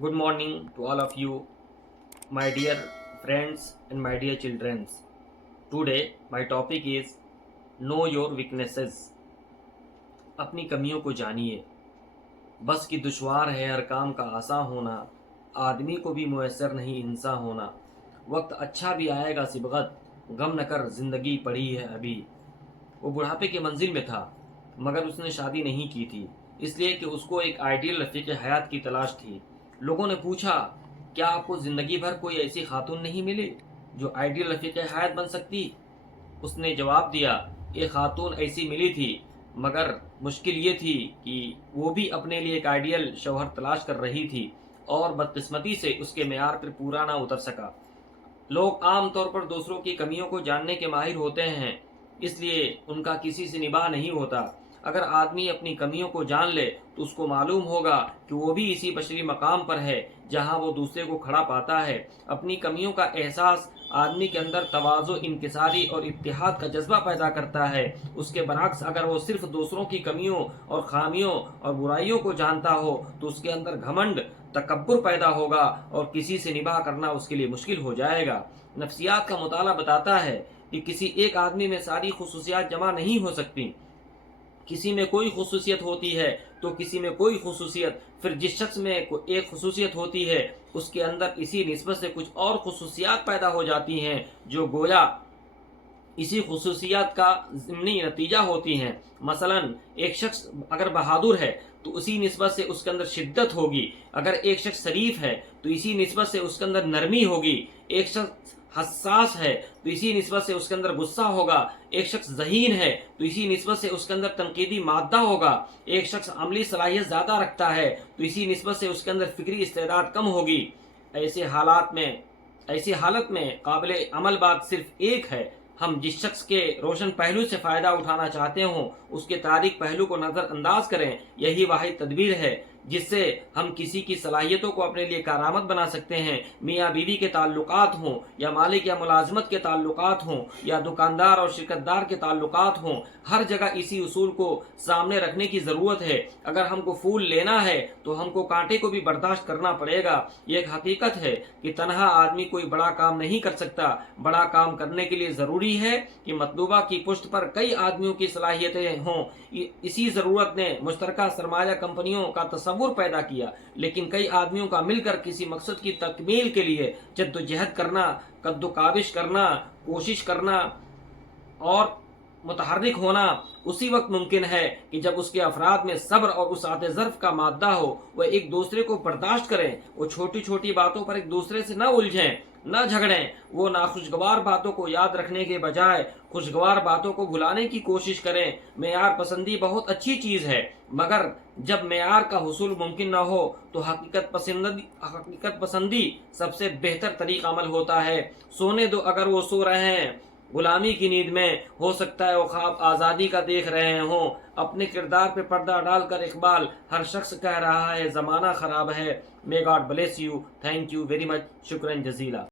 Good morning to all of you, my dear friends and my dear children. Today, my topic is Know your weaknesses. अपनी कमियों को जानिए. बस की दुश्वार है हर काम का आसान होना, आदमी को भी मुयस्सर नहीं इंसान होना. वक्त अच्छा भी आएगा सिबगत, गम न कर जिंदगी पड़ी है अभी. वो बुढ़ापे के मंजिल में था, मगर उसने शादी नहीं की थी, इसलिए कि उसको एक आइडियल रफ़ीक हयात की तलाश थी. लोगों ने पूछा, क्या आपको ज़िंदगी भर कोई ऐसी खातून नहीं मिली जो आइडियल रफ़ीक हयात बन सकती? उसने जवाब दिया, एक खातून ऐसी मिली थी, मगर मुश्किल ये थी कि वो भी अपने लिए एक आइडियल शौहर तलाश कर रही थी और बदकिस्मती से उसके मेयार पर पूरा ना उतर सका. लोग आम तौर पर दूसरों की कमियों को जानने के माहिर होते हैं, इसलिए उनका किसी से निभाह नहीं होता. अगर आदमी अपनी कमियों को जान ले तो उसको मालूम होगा कि वो भी इसी बशरी मकाम पर है जहां वो दूसरे को खड़ा पाता है. अपनी कमियों का एहसास आदमी के अंदर तवाज़ु, इंकिसारी और इत्तेहाद का जज्बा पैदा करता है. उसके बरक्स अगर वो सिर्फ दूसरों की कमियों और खामियों और बुराइयों को जानता हो तो उसके अंदर घमंड, तकब्बुर पैदा होगा और किसी से निभाह करना उसके लिए मुश्किल हो जाएगा. नफ्सियात का मुताला बताता है कि किसी एक आदमी में सारी खुसूसियात जमा नहीं हो सकती. किसी में कोई खुसूसियत होती है तो किसी में कोई खुसूसियत, फिर जिस शख्स में एक खुसूसियत होती है उसके अंदर इसी निस्बत से कुछ और खुसूसियात पैदा हो जाती हैं जो गोया इसी खुसूसियात का ज़िम्नी नतीजा होती हैं. मसलन एक शख्स अगर बहादुर है तो उसी निस्बत से उसके अंदर शिद्दत होगी. अगर एक शख्स शरीफ है तो इसी निस्बत से उसके अंदर नरमी होगी. एक शख्स हसास है तो इसी निस्बत से उसके अंदर गुस्सा होगा. एक शख्स ज़हीन है तो इसी निस्बत से उसके अंदर तनकीदी मादा होगा. एक शख्स अमली सलाहियत ज़्यादा रखता है तो इसी निस्बत से उसके अंदर फ़िक्री इस्तेदाद कम होगी. ऐसी हालत में काबिल अमल बात सिर्फ एक है, हम जिस शख्स के रोशन पहलू से फ़ायदा उठाना चाहते हों उसके तारीक पहलू को नज़रअंदाज करें. यही वाहिद तदबीर है जिससे हम किसी की सलाहियतों को अपने लिए कारामद बना सकते हैं. मियाँ बीवी के ताल्लुकात हों या मालिक या मुलाजमत के ताल्लुकात हों या दुकानदार और शिरकतदार के ताल्लुकात हों, हर जगह इसी उसूल को सामने रखने की ज़रूरत है. अगर हमको फूल लेना है तो हमको कांटे को भी बर्दाश्त करना पड़ेगा. ये एक हकीकत है कि तनहा आदमी कोई बड़ा काम नहीं कर सकता. बड़ा काम करने के लिए ज़रूरी है कि मतलूबा की पुश्त पर कई आदमियों की सलाहियतें हों. इसी ज़रूरत ने मुश्तरका सरमाया कंपनियों का तसव्वुर पैदा किया, लेकिन कई आदमियों का मिलकर किसी मकसद की तकमील के लिए जद्दोजहद करना, कद्दोकाबिश करना, कोशिश करना और मुतहर्रिक होना उसी वक्त मुमकिन है कि जब उसके अफराद में सब्र और उसात ज़र्फ का मादा हो. वह एक दूसरे को बर्दाश्त करें, वो छोटी छोटी बातों पर एक दूसरे से न उलझें, न झगड़ें. वो नाखुशगवार बातों को याद रखने के बजाय खुशगवार बातों को भुलाने की कोशिश करें. मेयार पसंदी बहुत अच्छी चीज़ है, मगर जब मेयार का हुसूल मुमकिन न हो तो हकीकत पसंदी सबसे बेहतर तरीक़ा अमल होता है. सोने दो अगर वो सो रहे हैं गुलामी की नींद में, हो सकता है वो ख्वाब आज़ादी का देख रहे हों. अपने किरदार पे पर्दा डालकर इकबाल हर शख्स कह रहा है ज़माना ख़राब है. May God bless you. Thank you very much. शुक्रन जज़ीला.